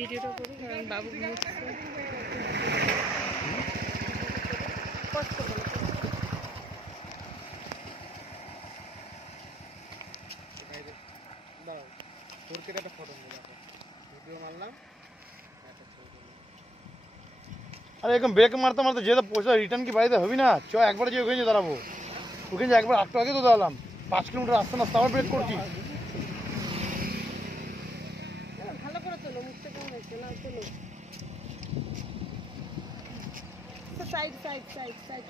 ভিডিওটা করি কারণ বাবু अरे एकदम ब्रेक मारते मारते যেটা পয়সা রিটার্ন কি বাড়িতে হবি না চ একবার যে ওখানে দাঁড়াবো ওখানে একবার একটু আগে তো দাঁড়ালাম 5 কিলোমিটার রাস্তা না তাও ব্রেক করছি ভালো করে চলো মুখটা কেমন হচ্ছে না চলো সাইড সাইড সাইড সাইড